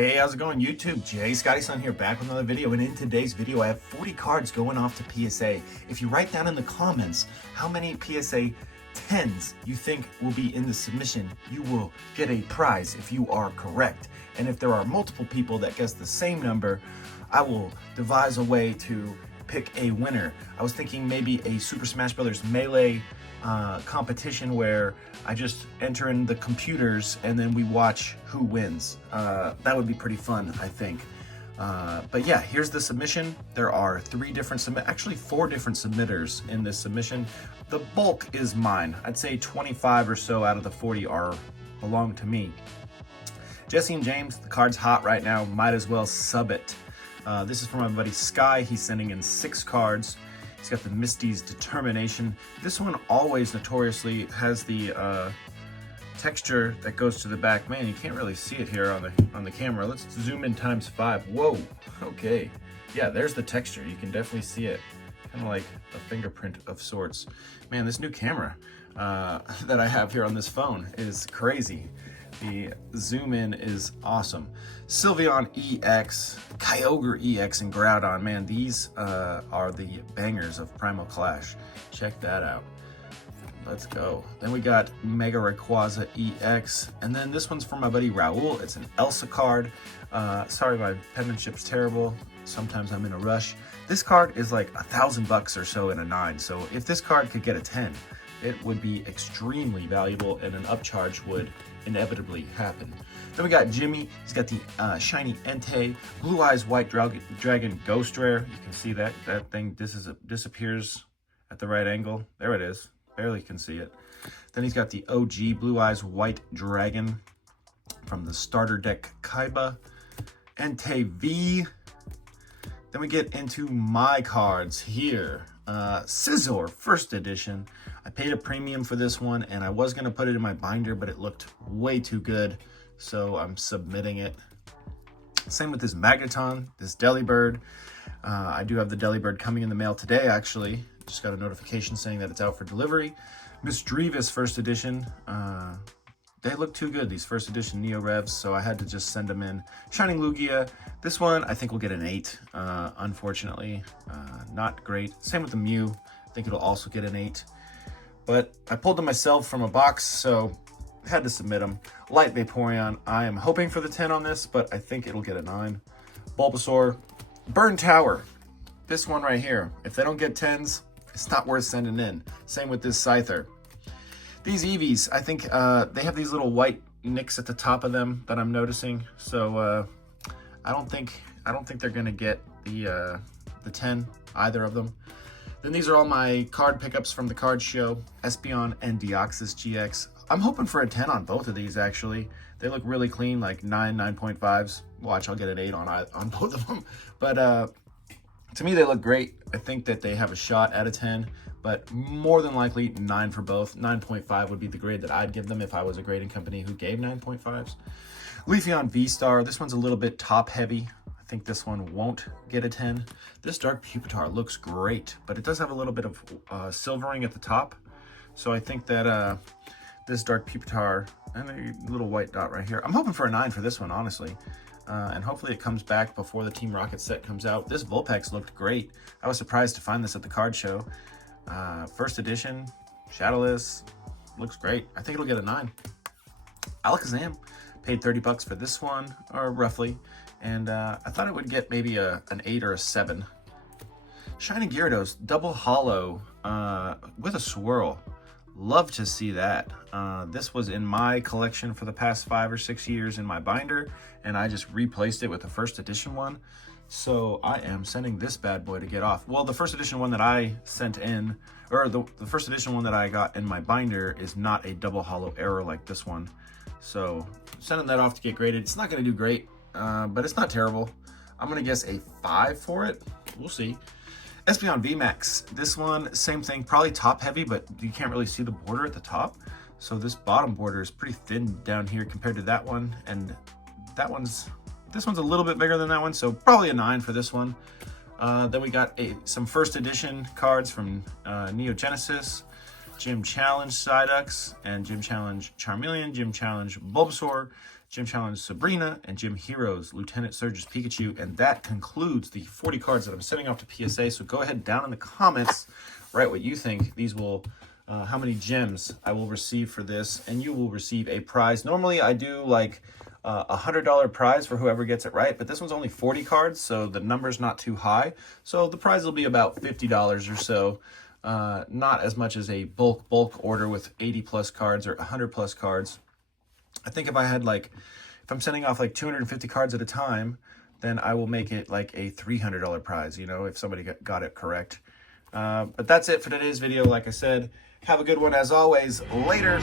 Hey, how's it going, YouTube? Jay Scotty Son here, back with another video, and in today's video I have 40 cards going off to PSA. If you write down in the comments how many PSA 10s you think will be in the submission, you will get a prize if you are correct. And if there are multiple people that guess the same number, I will devise a way to pick a winner. I was thinking maybe a Super Smash Bros. Melee competition where I just enter in the computers and then we watch who wins. That would be pretty fun, I think. But yeah, here's the submission. There are four different submitters in this submission. The bulk is mine. I'd say 25 or so out of the 40 belong to me. Jesse and James, the card's hot right now. Might as well sub it. This is from my buddy Sky. He's sending in 6 cards. He's got the Misty's Determination. This one always notoriously has the texture that goes to the back. Man, you can't really see it here on the camera. Let's zoom in ×5. Whoa, okay. Yeah, there's the texture. You can definitely see it. Kind of like a fingerprint of sorts. Man, this new camera that I have here on this phone is crazy. The zoom in is awesome. Sylveon EX, Kyogre EX, and Groudon. Man, these are the bangers of Primal Clash. Check that out. Let's go. Then we got Mega Rayquaza EX. And then this one's from my buddy Raul. It's an Elsa card. Sorry, my penmanship's terrible. Sometimes I'm in a rush. This card is like $1,000 or so in a 9. So if this card could get a 10, it would be extremely valuable and an upcharge would inevitably happen. Then we got Jimmy. He's got the shiny Entei, Blue Eyes White Dragon Ghost Rare. You can see that thing disappears at the right angle. There it is. Barely can see it. Then he's got the OG Blue Eyes White Dragon from the starter deck Kaiba, Entei V. Then we get into my cards here. Scizor, first edition. I paid a premium for this one, and I was going to put it in my binder, but it looked way too good, so I'm submitting it. Same with this Magneton, this Delibird. I do have the Delibird coming in the mail today, actually. Just got a notification saying that it's out for delivery. Miss Drevis, first edition. They look too good, these first edition Neo Revs, so I had to just send them in. Shining Lugia. This one, I think will get an 8, unfortunately. Not great. Same with the Mew. I think it'll also get an 8. But I pulled them myself from a box, so I had to submit them. Light Vaporeon. I am hoping for the 10 on this, but I think it'll get a 9. Bulbasaur. Burn Tower. This one right here. If they don't get 10s, it's not worth sending in. Same with this Scyther. These Eevees, I think they have these little white nicks at the top of them that I'm noticing. So I don't think they're gonna get the 10, either of them. Then these are all my card pickups from the card show, Espeon and Deoxys GX. I'm hoping for a 10 on both of these, actually. They look really clean, like 9.5s. Watch, I'll get an 8 on both of them. But to me, they look great. I think that they have a shot at a 10, but more than likely 9 for both. 9.5 would be the grade that I'd give them if I was a grading company who gave 9.5s. Leafeon V-Star, this one's a little bit top heavy. I think this one won't get a 10. This Dark Pupitar looks great, but it does have a little bit of silvering at the top. So I think that this Dark Pupitar and a little white dot right here. I'm hoping for a 9 for this one, honestly. And hopefully it comes back before the Team Rocket set comes out. This Vulpix looked great. I was surprised to find this at the card show. First edition, Shadowless, looks great. I think it'll get a 9. Alakazam, paid $30 for this one, or roughly. And I thought it would get maybe an 8 or a 7. Shining Gyarados, double hollow with a swirl. Love to see that. This was in my collection for the past 5 or 6 years in my binder, and I just replaced it with the first edition one. So I am sending this bad boy to get off. Well, the first edition one that I sent in, or the first edition one that I got in my binder is not a double hollow error like this one. So sending that off to get graded. It's not going to do great, but it's not terrible. I'm going to guess a 5 for it. We'll see. Espeon VMAX, this one, same thing, probably top heavy, but you can't really see the border at the top. So this bottom border is pretty thin down here compared to that one. And this one's a little bit bigger than that one, so probably a 9 for this one. Then we got some first edition cards from Neo Genesis, Gym Challenge Psyduck, and Gym Challenge Charmeleon, Gym Challenge Bulbasaur, Gym Challenge Sabrina, and Gym Heroes Lieutenant Surge's Pikachu. And that concludes the 40 cards that I'm sending off to PSA. So go ahead down in the comments, write what you think these will, how many gems I will receive for this, and you will receive a prize. Normally I do like a $100 prize for whoever gets it right, but this one's only 40 cards, so the number's not too high. So the prize will be about $50 or so. Not as much as a bulk order with 80 plus cards or 100 plus cards. I think if I had if I'm sending off like 250 cards at a time, then I will make it like a $300 prize, you know, if somebody got it correct. But that's it for today's video. Like I said, have a good one as always. Later.